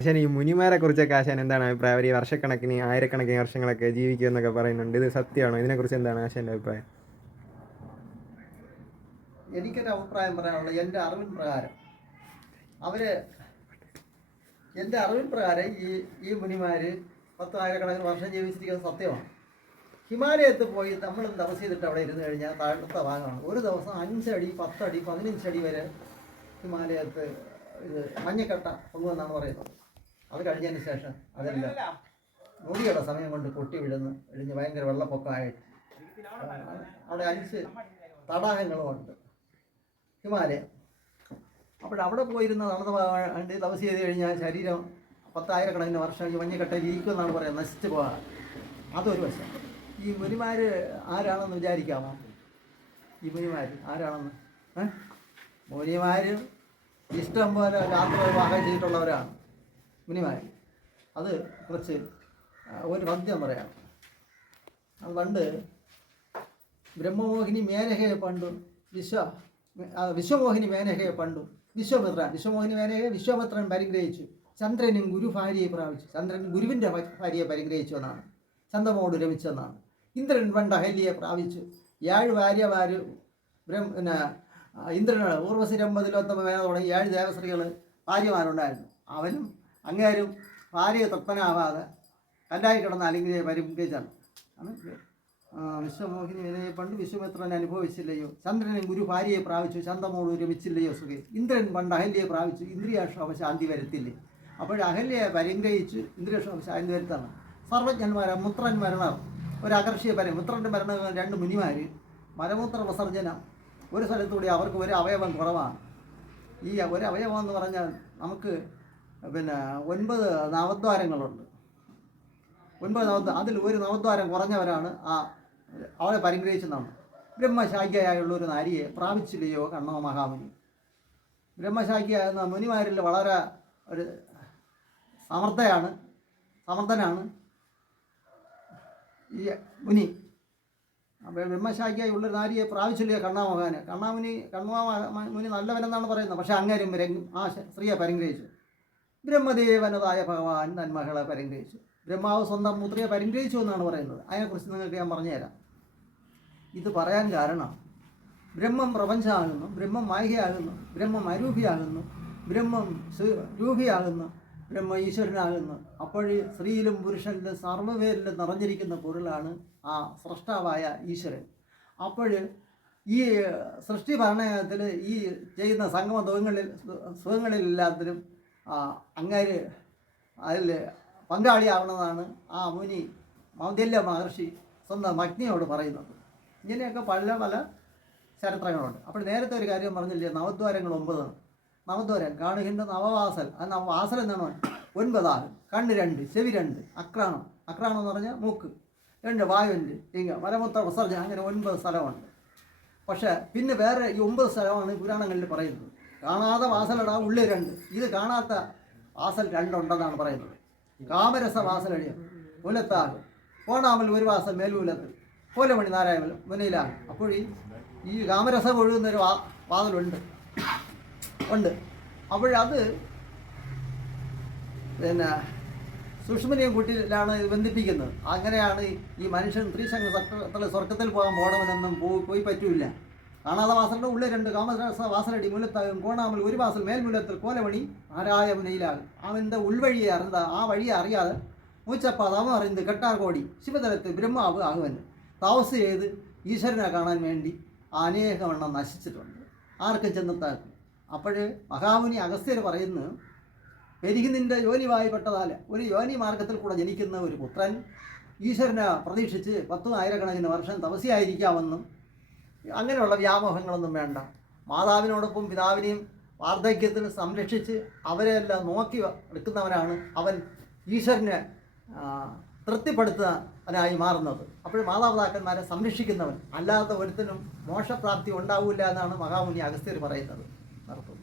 ആശാൻ ഈ മുനിമാരെ കുറിച്ചൊക്കെ ആശാൻ എന്താണ് അഭിപ്രായം? അവർ ഈ വർഷക്കണക്കിന് ആയിരക്കണക്കിന് വർഷങ്ങളൊക്കെ ജീവിക്കുക എന്നൊക്കെ പറയുന്നുണ്ട്. ഇത് സത്യമാണോ? ഇതിനെക്കുറിച്ച് എന്താണ് ആശാന്റെ അഭിപ്രായം? എനിക്കൊരു അഭിപ്രായം പറയാനുള്ള എന്റെ അറിവിൻ പ്രകാരം അവർ എന്റെ അറിവിൻ പ്രകാരം ഈ ഈ മുനിമാർ പത്ത് ആയിരക്കണക്കിന് വർഷം ജീവിച്ചിരിക്കുന്നത് സത്യമാണ്. ഹിമാലയത്ത് പോയി നമ്മൾ തപസ് ചെയ്തിട്ട് അവിടെ ഇരുന്ന് കഴിഞ്ഞാൽ താഴ്ത്ത ഭാഗമാണ്. ഒരു ദിവസം അഞ്ചടി പത്തടി പതിനഞ്ചടി വരെ ഹിമാലയത്ത് ഇത് മഞ്ഞക്കട്ട പൊങ്ങുമെന്നാണ് പറയുന്നത്. അത് കഴിഞ്ഞതിന് ശേഷം അതല്ല. മുടിയുള്ള സമയം കൊണ്ട് പൊട്ടി വിഴുന്ന് ഇടിഞ്ഞ് ഭയങ്കര വെള്ളപ്പൊക്കമായിട്ട്. അവിടെ അഞ്ച് തടാകങ്ങളുമുണ്ട് ഹിമാലയം. അപ്പോൾ അവിടെ പോയിരുന്ന നടന്ന തപസ് ചെയ്ത് കഴിഞ്ഞാൽ ശരീരം പത്തായിരക്കണക്കിന് വർഷം ഈ മഞ്ഞക്കട്ടയിൽ ഇരിക്കുമെന്നാണ് പറയുന്നത്. നശിച്ചു പോകാൻ. അതൊരു വശം. ഈ മുനിമാർ ആരാണെന്ന് വിചാരിക്കാമോ? ഈ മുനിമാർ ആരാണെന്ന്? ഏ? മുനിമാർ ഇഷ്ടം പോലെ രാത്രി വിവാഹം ചെയ്തിട്ടുള്ളവരാണ്. മുനിമാർ അത് കുറച്ച് ഒരു പദ്യം പറയാം. പണ്ട് ബ്രഹ്മമോഹിനി മേനകയെ പണ്ടു വിശ്വ വിശ്വമോഹിനി മേനകയെ പണ്ടു വിശ്വപുത്രൻ വിശ്വമോഹിനി മേനകയെ വിശ്വപുത്രൻ പരിഗ്രഹിച്ചു. ചന്ദ്രനും ഗുരു ഭാര്യയെ പ്രാപിച്ചു. ചന്ദ്രൻ ഗുരുവിന്റെ ഭാര്യയെ പരിഗ്രഹിച്ചു എന്നാണ്. ചന്ദ്രമോട് രമിച്ചെന്നാണ് ഇന്ദ്രൻ പണ്ട് അഹല്യയെ പ്രാപിച്ചു. ഏഴ് ബ്രഹ്മ പിന്നെ ഇന്ദ്രനാണ്. ഊർവശി രമ്പതിലോത്തമ വേദ തുടങ്ങി ഏഴ് ദേവസ്ത്രീകൾ ഭാര്യമാരുണ്ടായിരുന്നു. അവനും അങ്ങേരും ഭാര്യയെ തൃപ്തനാവാതെ കല്ലായി കിടന്ന അല്ലെങ്കിൽ ആ, വിശ്വമോഹിനി പണ്ട് വിശ്വമിത്രൻ അനുഭവിച്ചില്ലയോ? ചന്ദ്രനും ഗുരു ഭാര്യയെ പ്രാപിച്ചു ചന്തമോട് രമിച്ചില്ലയോ സുഖി. ഇന്ദ്രൻ പണ്ട് അഹല്യയെ പ്രാപിച്ചു ഇന്ദ്രിയാക്ഷോഭ ശാന്തി വരുത്തില്ലേ? അപ്പോൾ അഹല്യയെ പരിഗ്രഹിച്ച് ഇന്ദ്രിയക്ഷോഭ ശാന്തി വരുത്താണ്. സർവജ്ഞന്മാരെ ഒരു ആകർഷീയ പരം മുത്രന്റെ മരണം രണ്ട് മുനിമാർ മലമൂത്ര വിസർജനം ഒരു സ്ഥലത്തൂടെ അവർക്ക് ഒരു അവയവം കുറവാണ്. ഈ ഒരു അവയവം എന്ന് പറഞ്ഞാൽ നമുക്ക് പിന്നെ ഒൻപത് നവദ്വാരങ്ങളുണ്ട്. ഒൻപത് നവദ്വാരം അതിൽ ഒരു നവദ്വാരം കുറഞ്ഞവരാണ് ആ അവളെ പരിഗ്രഹിച്ചതാണ് ബ്രഹ്മശാഖ്യയായുള്ള ഒരു നാരിയെ പ്രാപിച്ചില്ലയോ കണ്ണോ മഹാമുനി. ബ്രഹ്മശാഖ്യ എന്ന മുനിമാരിൽ വളരെ ഒരു സമർത്ഥയാണ് സമർത്ഥനാണ് ഈ മുനി. അപ്പോൾ ബ്രഹ്മശാഖ്യയുള്ള ഒരു നാരിയെ പ്രാപിച്ചില്ലയോ കണ്ണാമഹാന് കണ്ണാമുനി കണ്ണാമ മുനി നല്ലവനെന്നാണ് പറയുന്നത്. പക്ഷേ അങ്ങേരും ആ സ്ത്രീയെ പരിഗ്രഹിച്ചു. ബ്രഹ്മദേവനതായ ഭഗവാൻ നന്മകളെ പരിഗ്രഹിച്ചു. ബ്രഹ്മാവ് സ്വന്തം മുദ്രയെ പരിഗ്രഹിച്ചു എന്നാണ് പറയുന്നത്. അതിനെക്കുറിച്ച് നിങ്ങൾക്ക് ഞാൻ പറഞ്ഞുതരാം. ഇത് പറയാൻ കാരണം ബ്രഹ്മം പ്രപഞ്ചമാകുന്നു ബ്രഹ്മം മായികയാകുന്നു ബ്രഹ്മം അരൂപിയാകുന്നു ബ്രഹ്മം രൂപിയാകുന്നു ബ്രഹ്മ ഈശ്വരനാകുന്നു. അപ്പോൾ സ്ത്രീയിലും പുരുഷനിലും സർവപേരിലും നിറഞ്ഞിരിക്കുന്ന പൊരുളാണ് ആ സൃഷ്ടാവായ ഈശ്വരൻ. അപ്പോൾ ഈ സൃഷ്ടി ഭരണത്തിൽ ഈ ചെയ്യുന്ന സംഗമ സുഖങ്ങളിൽ ആ, അങ്ങേര് അതിൽ പങ്കാളിയാവണമെന്നാണ് ആ മുനി മൗദ്യല്യ മഹർഷി സ്വന്തം അഗ്നിയോട് പറയുന്നത്. ഇങ്ങനെയൊക്കെ പല പല ചരിത്രങ്ങളുണ്ട്. അപ്പോൾ നേരത്തെ ഒരു കാര്യം പറഞ്ഞില്ലേ നവദ്വാരങ്ങൾ ഒമ്പതാണ്. നവദ്വാരം കാണുകിന്റെ നവവാസൽ ആ നവവാസൽ എന്നാണ് ഒൻപതാണ് കണ്ണ് രണ്ട് ചെവി രണ്ട് അക്രാണം. അക്രാണം എന്ന് പറഞ്ഞാൽ മൂക്ക്. രണ്ട് വായുണ്ട് ഇങ്ങ വരമൊത്ത വിസർജനം അങ്ങനെ ഒൻപത് സ്ഥലമുണ്ട്. പക്ഷേ പിന്നെ വേറെ ഈ ഒമ്പത് സ്ഥലമാണ് പുരാണങ്ങളിൽ പറയുന്നത്. കാണാതെ വാസലട ഉള്ളിൽ രണ്ട്. ഇത് കാണാത്ത വാസൽ രണ്ടുണ്ടെന്നാണ് പറയുന്നത്. കാമരസ വാസലടിയ മുലത്താൽ കോണാമൽ ഒരു വാസം മേൽമൂലത്ത് കോലമണി നാരായമൽ മുനയിലാണ് അപ്പോൾ ഈ ഈ കാമരസം ഒഴുകുന്നൊരു വാ വാതിലുണ്ട്. ഉണ്ട്. അപ്പോഴത് പിന്നെ സുഷ്മനിയും കുട്ടിയിലാണ് ബന്ധിപ്പിക്കുന്നത്. അങ്ങനെയാണ് ഈ- മനുഷ്യൻ ത്രിശങ്ക സ്വർഗത്തിൽ പോകാൻ പോകണമെന്നൊന്നും പോയി പറ്റൂല കാണാതെ വാസലിന്റെ ഉള്ളിൽ രണ്ട് കാമരസ വാസലടി മുല്ലത്താകും കോണാമൽ ഒരു വാസൽ മേൽമുല്ലത്തിൽ കോലമണി ആരായ മുനയിലാൽ അവന്റെ ഉൾവഴിയെ അറിഞ്ഞ ആ വഴിയെ അറിയാതെ മൂച്ചപ്പാത അവൻ അറിയുന്നത് കെട്ടാർകോടി ശിവതലത്തിൽ ബ്രഹ്മാവ് ആകുവൻ. തപസ് ചെയ്ത് ഈശ്വരനെ കാണാൻ വേണ്ടി അനേകമെണ്ണം നശിച്ചിട്ടുണ്ട്. ആർക്കും ചെന്നെത്താക്കും അപ്പോൾ മഹാമുനി അഗസ്ത്യർ പറയുന്നു പെരുകുന്നിന്റെ യോനിവായിപ്പെട്ടതാൽ ഒരു യോനി മാർഗത്തിൽ കൂടെ ജനിക്കുന്ന ഒരു പുത്രൻ ഈശ്വരനെ പ്രതീക്ഷിച്ച് പത്തു ആയിരക്കണക്കിന് വർഷം തപസ്യായിരിക്കാമെന്നും അങ്ങനെയുള്ള വ്യാമോഹങ്ങളൊന്നും വേണ്ട. മാതാവിനോടൊപ്പം പിതാവിനെയും വാർദ്ധക്യത്തിൽ സംരക്ഷിച്ച് അവരെല്ലാം നോക്കി എടുക്കുന്നവനാണ് അവൻ ഈശ്വരനെ തൃപ്തിപ്പെടുത്തുന്നവനായി മാറുന്നത്. അപ്പോൾ മാതാപിതാക്കന്മാരെ സംരക്ഷിക്കുന്നവൻ. അല്ലാത്ത ഒരുത്തിനും മോശപ്രാപ്തി ഉണ്ടാവില്ല എന്നാണ് മഹാമുനി അഗസ്ത്യർ പറയുന്നത്. നടത്തുന്നത്